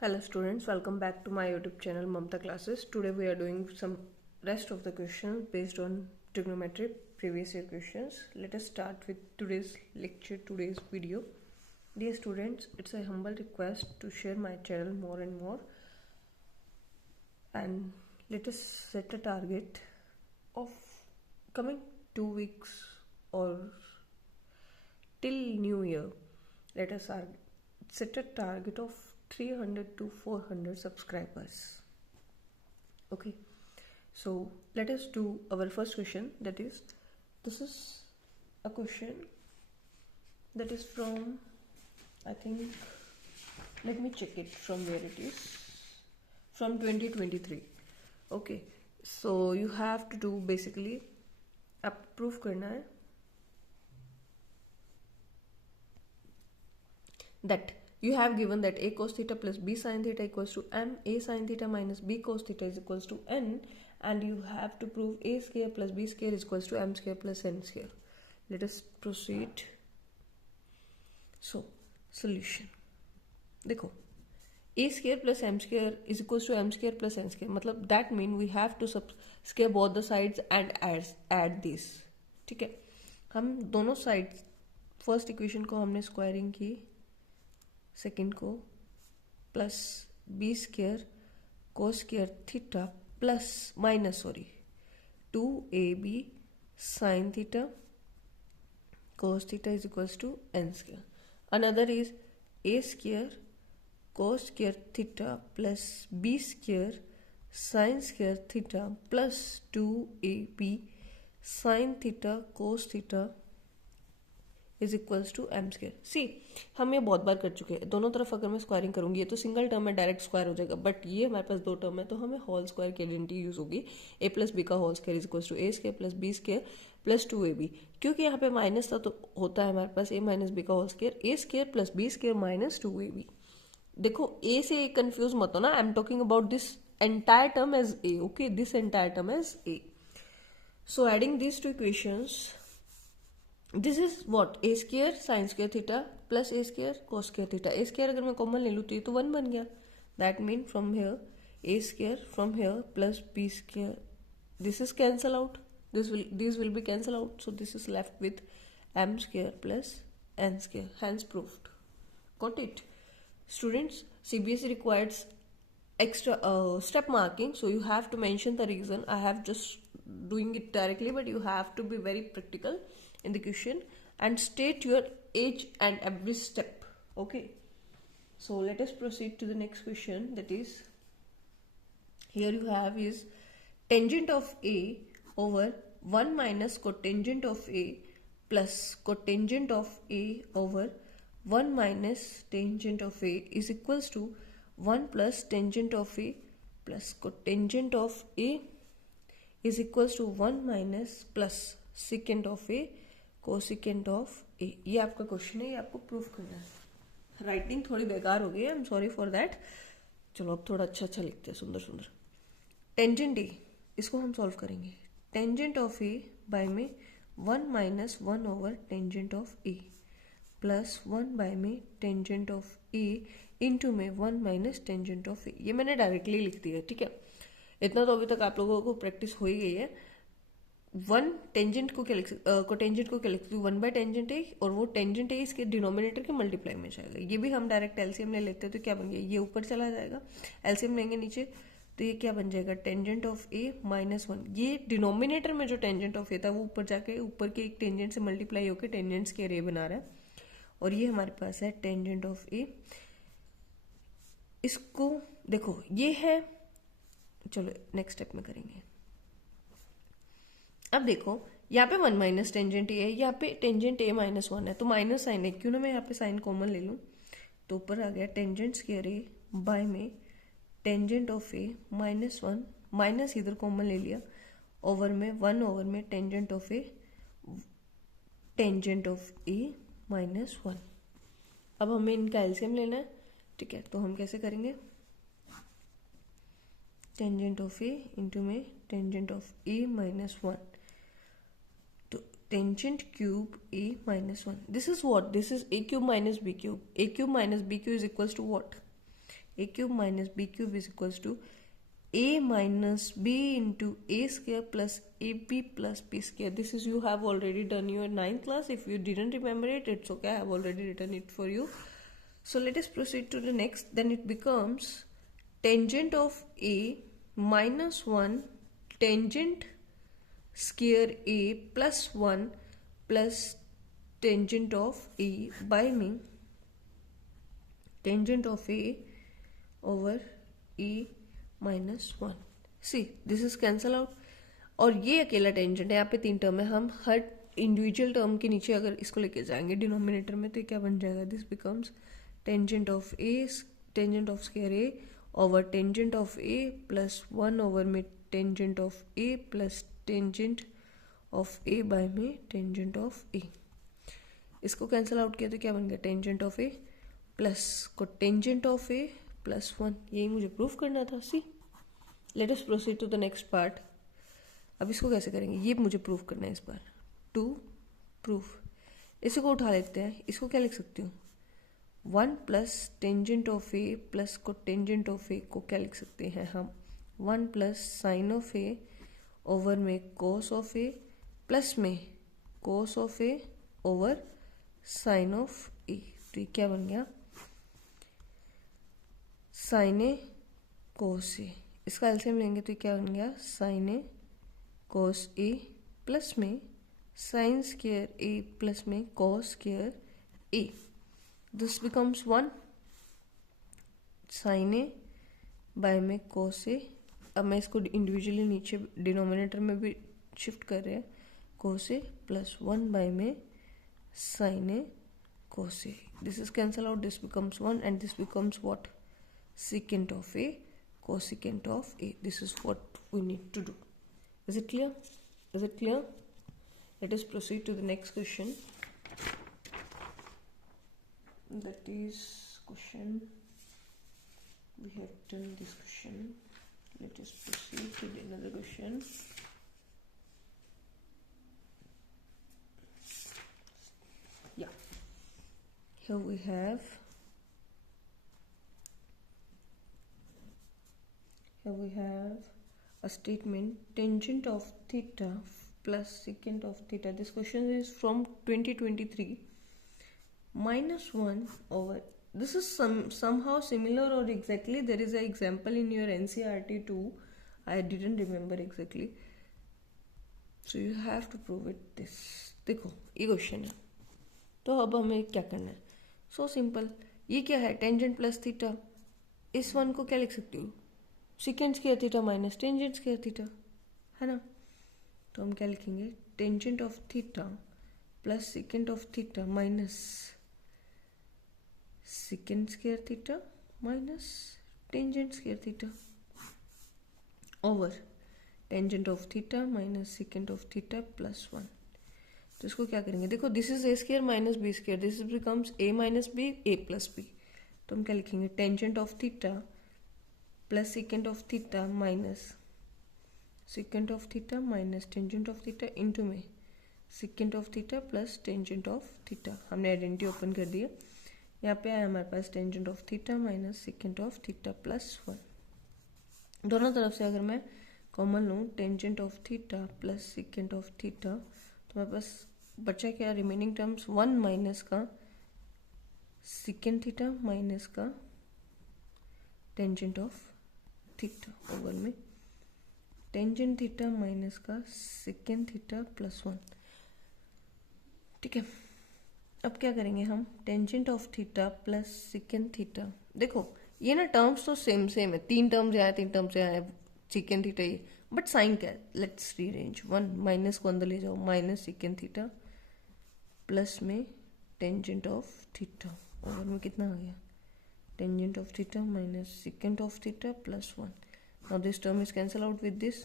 Hello students, welcome back to my YouTube channel Mamta Classes. Today we are doing some rest of the questions based on trigonometry previous year questions. Let us start with today's lecture, today's video. Dear students, it's a humble request to share my channel more and more, and let us set a target of coming 2 weeks or till New Year. Let us set a target of 300 to 400 subscribers. Okay, so let us do our first question. That is, this is a question that is from, I think, let me check it from where it is, from 2023. Okay, so you have to do basically आप proof करना है that you have given that a cos theta plus b sin theta equals to m, a sin theta minus b cos theta is equals to n, and you have to prove a square plus b square is equals to m square plus n square. Let us proceed. So solution देखो, a square plus m square is equals to m square plus n square, मतलब that mean we have to square both the sides and add this. ठीक है, हम दोनों side first equation को हमने squaring की, second को plus b square cos square theta plus minus 2ab sin theta cos theta is equals to n square. Another is a square cos square theta plus b square sin square theta plus 2ab sin theta cos theta is equals to m square. सी, हम ये बहुत बार कर चुके हैं. दोनों तरफ अगर मैं स्क्वायरिंग करूंगी, ये तो सिंगल टर्म में डायरेक्ट स्क्वायर हो जाएगा, बट ये हमारे पास दो टर्म है तो हमें होल स्क्वायर की आइडेंटिटी यूज होगी. ए प्लस बी का whole square is equals to a square plus b square plus 2ab. क्योंकि यहाँ पे माइनस था तो होता है हमारे पास ए माइनस बी का whole square, a square plus b square minus 2ab. देखो ए से कंफ्यूज मत हो ना, I am talking about this entire term as a. Okay, this entire term as a. So adding this two equations, this is what a square sine square theta plus a square cos square theta. A square अगर मैं common ले लूँ तो ये तो 1 बन गया. That mean from here a square from here plus b square, this is cancel out, this will be cancel out. So this is left with m square plus n square. Hence proved. Got it students? CBSE requires extra step marking, so you have to mention the reason. I have just doing it directly, but you have to be very practical in the question and state your age and every step. Okay, so let us proceed to the next question. That is, here you have is tangent of a over 1 minus cotangent of a plus cotangent of a over 1 minus tangent of a is equals to 1 plus tangent of a plus cotangent of a is equals to 1 minus plus secant of a cosecant of a. ये आपका question है, ये आपको proof करना है. Writing थोड़ी बेकार हो गई है, I am sorry for that. चलो अब थोड़ा अच्छा अच्छा लिखते हैं, सुंदर सुंदर. टेंजेंट ए, इसको हम सॉल्व करेंगे. टेंजेंट ऑफ ए बाय में 1 minus 1 over tangent of a plus 1 by में टेंजेंट ऑफ ए इंटू में 1 माइनस टेंजेंट ऑफ ए. ये मैंने डायरेक्टली लिख दिया. ठीक है, इतना तो अभी तक आप लोगों को प्रैक्टिस हो ही गई है. 1 टेंजेंट को क्या लिख कोटेंजेंट को क्या लिख सकती हूँ, 1 बाय टेंजेंट ए, और वो टेंजेंट ए इसके डिनोमिनेटर के मल्टीप्लाई में जाएगा. ये भी हम डायरेक्ट एलसीएम ले लेते हैं तो क्या बन गया, ये ऊपर चला जाएगा. एलसीएम लेंगे नीचे तो ये क्या बन जाएगा, टेंजेंट ऑफ ए माइनस 1. ये डिनोमिनेटर में जो टेंजेंट ऑफ ए था वो ऊपर जाके ऊपर के एक टेंजेंट से मल्टीप्लाई होकर टेंजेंट्स के रे बना रहा है. और ये हमारे पास है टेंजेंट ऑफ ए. इसको देखो, ये है, चलो नेक्स्ट स्टेप में करेंगे. अब देखो यहाँ पे 1 माइनस टेंजेंट ए है, यहाँ पे टेंजेंट ए माइनस 1 है, तो माइनस साइन है. क्यों ना मैं यहाँ पे साइन कॉमन ले लूँ, तो ऊपर आ गया टेंजेंट स्क्वायर ए बाय में tangent of A minus 1, minus इधर कॉमन ले लिया, ओवर में 1 ओवर में टेंजेंट ऑफ ए माइनस 1. अब हमें इनका एलसीएम लेना है. ठीक है, तो हम कैसे करेंगे, टेंजेंट ऑफ ए इंटू में tangent of A minus 1, tangent cube a minus 1. This is what? This is a cube minus b cube. A cube minus b cube is equals to what? a cube minus b cube is equals to a minus b into a square plus ab plus b square. This is you have already done your 9th class. If you didn't remember it, it's okay, I have already written it for you. So let us proceed to the next. Then it becomes tangent of a minus 1 tangent square a plus 1 plus tangent of a by me tangent of a over a minus 1. See this is cancel out. और ये अकेला tangent है, यहाँ पे 3 term है. हम हर individual term के नीचे अगर इसको लेके जाएंगे डिनोमिनेटर में तो क्या बन जाएगा? This becomes tangent of a tangent of square a over tangent of a plus 1 over में tangent of a plus tangent of a by में टेंजेंट ऑफ ए. इसको कैंसिल आउट किया तो क्या बन गया? Tangent of a plus cotangent of a plus 1. यही मुझे प्रूफ करना था. See let us proceed to the next part. अब इसको कैसे करेंगे? ये मुझे प्रूफ करना है इस बार. टू प्रूफ इसी को उठा लेते हैं. इसको क्या लिख सकती हूँ? 1 plus tangent of a plus cotangent of a को क्या लिख सकते हैं हम? 1 plus sine of a over में कोस ऑफ ए प्लस में cos of a over sine of a. तो ये क्या बन गया? Sine a cos a. इसका एलसीएम लेंगे तो क्या बन गया? Sine a cos a plus में साइन स्क्वायर ए प्लस में cos square a. This becomes 1 sign A by में कोस ए. अब मैं इसको इंडिविजुअली नीचे डिनोमिनेटर में भी शिफ्ट कर रहे हैं. कोस ए प्लस 1 बाय में sine a cos a. This is cancel out. This becomes 1 and this becomes what? Secant of a cosecant of a. This is what we need to do. Is it clear? Is it clear? Let us proceed to the next question. That is question. We have done this question. Let us proceed to the another question. Yeah. Here we have. We have a statement tangent of theta plus secant of theta. This question is from 2023. Minus 1 over. This is somehow similar or exactly. There is an example in your NCERT too. I didn't remember exactly. So you have to prove it. This देखो ये question है. तो अब हमें क्या करना है? So simple. ये क्या है? Tangent plus theta. इस वन को क्या लिख सकती हूँ? Secant square theta minus tangent square theta, है ना. तो हम क्या लिखेंगे? Tangent of theta plus secant of theta minus secant square theta minus tangent square theta over tangent of theta minus secant of theta plus 1. तो इसको क्या करेंगे? देखो this is a square minus b square. This becomes a minus b A plus b. तो हम क्या लिखेंगे? Tangent of theta plus secant of theta minus secant of theta minus tangent of theta into में secant of theta plus tangent of theta. हमने identity open कर दिया. यहाँ पे आया हमारे पास tangent of theta minus secant of theta plus 1. दोनों तरफ से अगर मैं कॉमन लूँ tangent of theta plus secant of theta तो मेरे पास बचा क्या? रिमेनिंग टर्म्स 1 माइनस का सेकेंड थीटा माइनस का टेंजेंट ऑफ थीटा ओवर में टेंजेंट थीटा माइनस का सेकेंड थीटा प्लस 1. ठीक है. अब क्या करेंगे हम? Tangent of theta plus second theta. देखो ये ना टर्म्स तो सेम है. 3 टर्म्स आया 3 टर्म्स आया सेकेंड थीटा ये. बट साइन क्या है? Let's rearrange. 1 माइनस को अंदर ले जाओ माइनस सेकेंड थीटा प्लस में टेंजेंट ऑफ थीटा ओवर में कितना आ गया? tangent of theta minus secant of theta plus 1. Now this term is cancel out with this.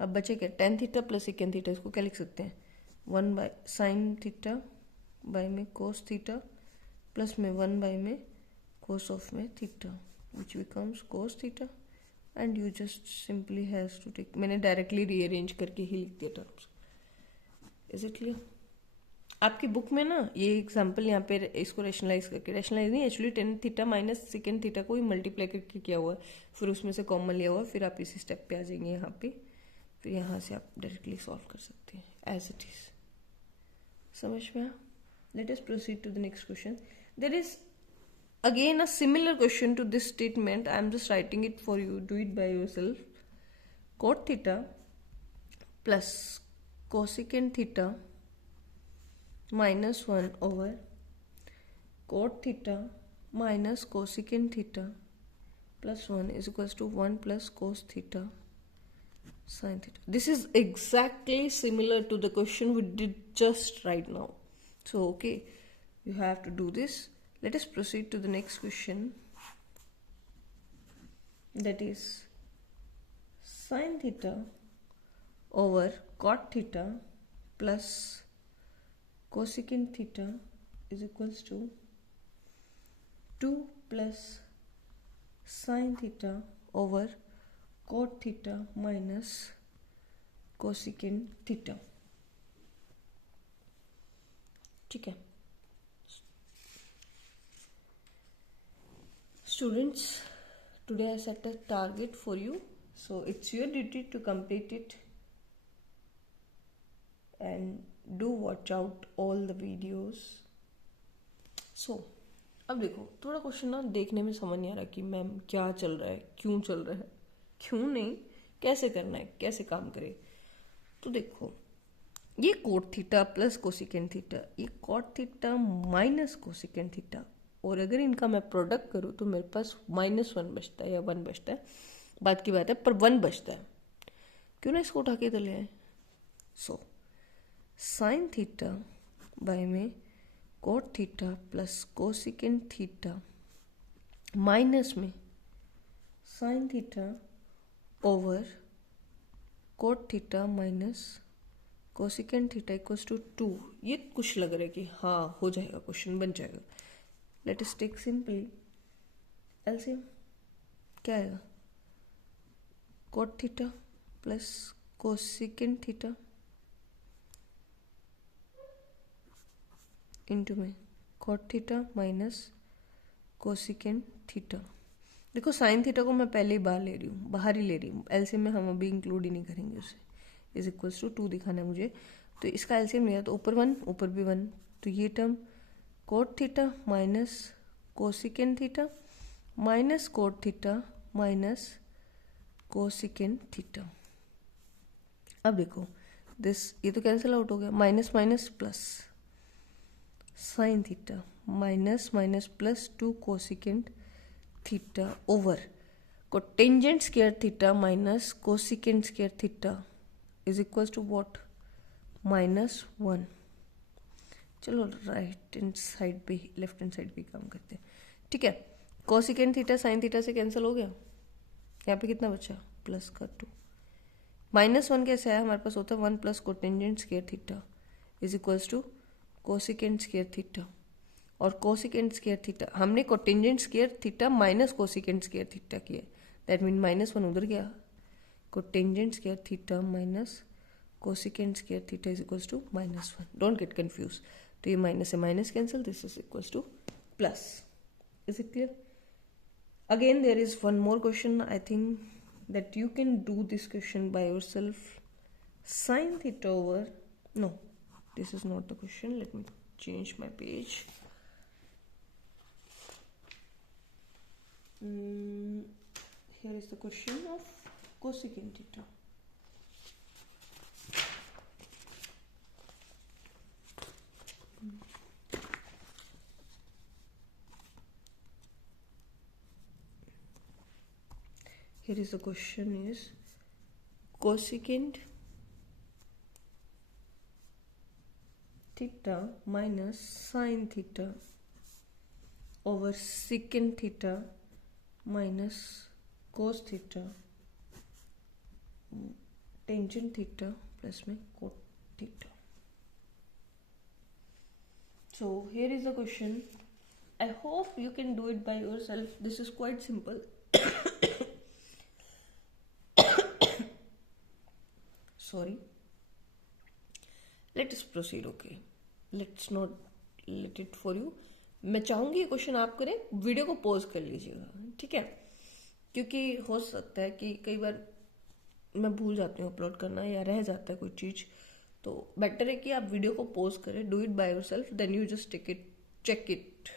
अब बचे क्या? tan theta plus secant theta. इसको क्या लिख सकते हैं? 1 by sin theta by में cos theta plus में 1 by में cos of में theta which becomes cos theta and you just simply has to take. मैंने directly rearrange करके ही लिख दिया terms. Is it clear? आपकी बुक में ना ये एग्जाम्पल यहाँ पे इसको रेशनलाइज करके, रेशनलाइज नहीं actually tan theta minus second theta को ही मल्टीप्लाई करके किया हुआ है, फिर उसमें से कॉमन लिया हुआ है, फिर आप इसी स्टेप पे आ जाएंगे यहाँ पे, फिर यहाँ से आप डायरेक्टली सॉल्व कर सकते हैं एज इट इज। समझ में आया? Let us proceed to the next question. There is again a similar question to this statement. I am just writing it for you, do it by yourself. Cot theta plus cosecant theta minus 1 over cot theta minus cosecant theta plus 1 is equals to 1 plus cos theta sin theta. This is exactly similar to the question we did just right now. So okay, you have to do this. Let us proceed to the next question, that is sin theta over cot theta plus cosecant theta is equals to 2 plus sin theta over cot theta minus cosecant theta. ठीक है students, today I set a target for you, so it's your duty to complete it and do watch out all the videos. So अब देखो, थोड़ा question ना देखने में समझ नहीं आ रहा कि मैम क्या चल रहा है, क्यों चल रहा है, क्यों नहीं, कैसे करना है, कैसे काम करे। तो देखो, ये cot theta plus cosecant theta, ये cot theta minus cosecant theta, और अगर इनका मैं प्रोडक्ट करूँ तो मेरे पास -1 बचता है या 1 बचता है, बात की बात है, पर 1 बचता है। क्यों ना इसको उठा के इधर ले आए। सो साइन थीटा बाय में cot theta plus cosecant theta minus में sine theta over cot theta minus cosecant theta equals to 2। ये कुछ लग रहा है कि हाँ हो जाएगा, क्वेश्चन बन जाएगा। Let us take simply LCM. क्या आएगा? Cot theta plus cosecant theta into में cot theta minus cosecant theta. देखो साइन थीटा को मैं पहले ही बाहर ही ले रही हूँ, एलसीएम में हम अभी इंक्लूड ही नहीं करेंगे उसे। इज इक्वल्स टू 2 दिखाना है मुझे, तो इसका एलसीएम लिया तो ऊपर 1 ऊपर भी 1, तो ये term cot theta minus cosecant theta minus cot theta minus cosecant theta. अब देखो दिस, ये तो कैंसिल आउट हो गया, minus minus plus sine theta minus minus plus 2 cosecant theta over cotangent square theta minus cosecant square theta is equal to what? -1। चलो right hand side पे, left hand side पे काम करते हैं। ठीक है, कोसिकेंट थीटा साइन थीटा से cancel हो गया, यहाँ पे कितना बचा? प्लस का 2। -1 कैसे आया? हमारे पास होता है 1 plus cotangent square theta is equals to cosecant square theta, और कोसिकेंट स्क्वायर थीटा हमने cotangent square theta minus cosecant square theta किया, दैट मीन -1 उधर गया, cotangent square theta minus cosecant square theta is equals to -1। Don't get confuse. तो ये minus से minus cancel, this is equals to plus. Is it clear? Again there is one more question, I think that you can do this question by yourself. Sine theta over, no this is not the question, let me change my page. Here is the question of cosecant theta. Here is the question is cosecant theta minus sin theta over secant theta minus cos theta tangent theta plus में cot theta. So here is the question. I hope you can do it by yourself. This is quite simple. Sorry. Let us proceed. Okay. Let's not let it for you. मैं चाहूंगी ये question आप करें, video को pause कर लीजिएगा, ठीक है, क्योंकि हो सकता है कि कई बार मैं भूल जाती हूँ अपलोड करना या रह जाता है कोई चीज़, तो बेटर है कि आप वीडियो को पॉज करें, do it by yourself, then you just take it, check it.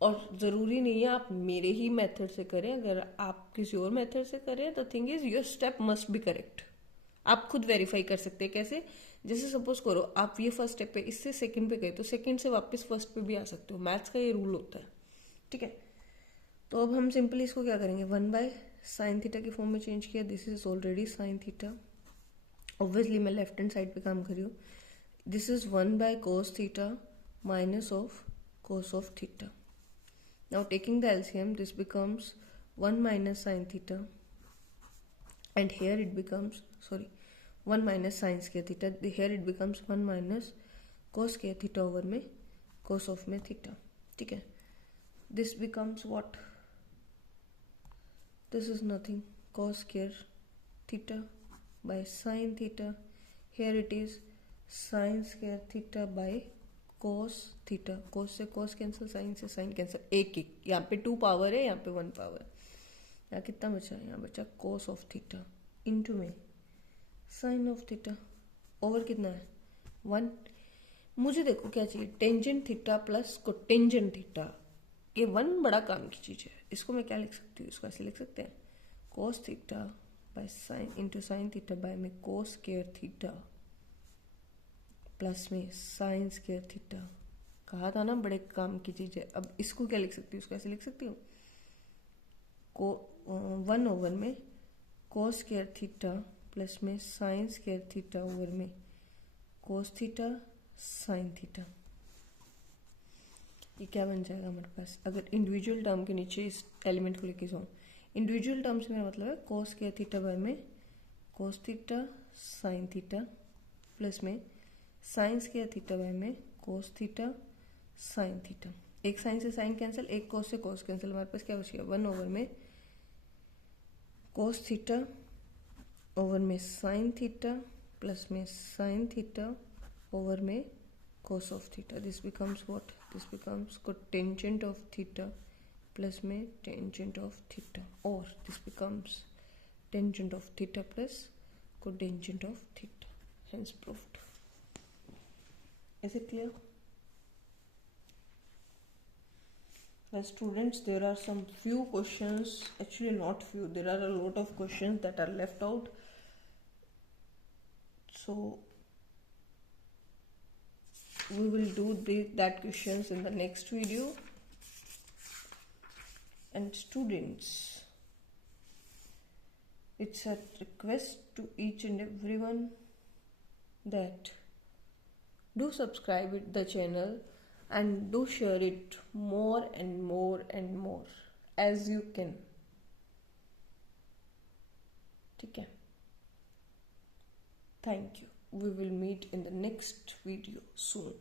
और ज़रूरी नहीं है आप मेरे ही मेथड से करें, अगर आप किसी और मेथड से करें the thing is your step must be correct. आप खुद वेरीफाई कर सकते हैं कैसे, जैसे सपोज करो आप ये फर्स्ट स्टेप पे इससे सेकंड पे गए तो सेकंड से वापस फर्स्ट पे भी आ सकते हो, मैथ्स का ये रूल होता है, ठीक है। तो अब हम सिंपली इसको क्या करेंगे, 1/sin थीटा की फॉर्म में चेंज किया, this is already sin theta, obviously मैं लेफ्ट हैंड साइड पे काम कर रही हूँ, this is 1/cos theta minus of cos of theta. Now taking the LCM this becomes 1 minus sin theta, and here it becomes 1 minus sin square theta, here it becomes 1 minus cos square theta over में cos of में theta, ठीक है। this becomes what, this is nothing, cos square theta by sin theta, here it is sin square theta by cos theta, cos से cos cancel, sin से sin cancel, एक एक, यहाँ पे 2 पावर है, यहाँ पे 1 पावर है, यहाँ कितना बचा, यहाँ बचा cos ऑफ थीटा इंटू में साइन ऑफ थीटा, ओवर कितना है 1। मुझे देखो क्या चाहिए, tangent theta plus cotangent theta, ये 1 बड़ा काम की चीज़ है। इसको मैं क्या लिख सकती हूँ, इसको ऐसे लिख सकते हैं, cos theta by sine into sine theta by में cos स्क्वायर थीटा प्लस में साइन स्क्वायर थीटा। कहा था ना बड़े काम की चीज़ है। अब इसको क्या लिख सकती हूँ, इसको ऐसे लिख सकती हूँ, को 1 ओवर में cos स्क्वायर थीटा प्लस में साइन स्क्वायर थीटा ओवर में cos थीटा साइन थीटा। ये क्या बन जाएगा हमारे पास, अगर इंडिविजुअल टर्म के नीचे इस एलिमेंट को लेके जाऊँ, इंडिविजुअल टर्म से मेरा मतलब है cos स्क्वायर थीटा बाय में cos theta sine theta plus में साइन स्क्वायर थीटा बाय में cos थीटा साइन थीटा। एक साइन से साइन कैंसिल, एक cos से cos कैंसिल, हमारे पास क्या बच गया 1 ओवर में cos थीटा ओवर में साइन थीटा प्लस में साइन थीटा ओवर में cos of theta. This becomes what, this becomes cotangent of theta plus में टेंजेंट ऑफ थीटा, और this becomes tangent of theta plus cotangent of theta, hence proved. Is it clear? Well, students, there are some few questions, actually not few, there are a lot of questions that are left out. So we will do that questions in the next video. And students, it's a request to each and everyone that do subscribe to the channel and do share it more and more and more as you can. ठीक है, thank you. We will meet in the next video soon.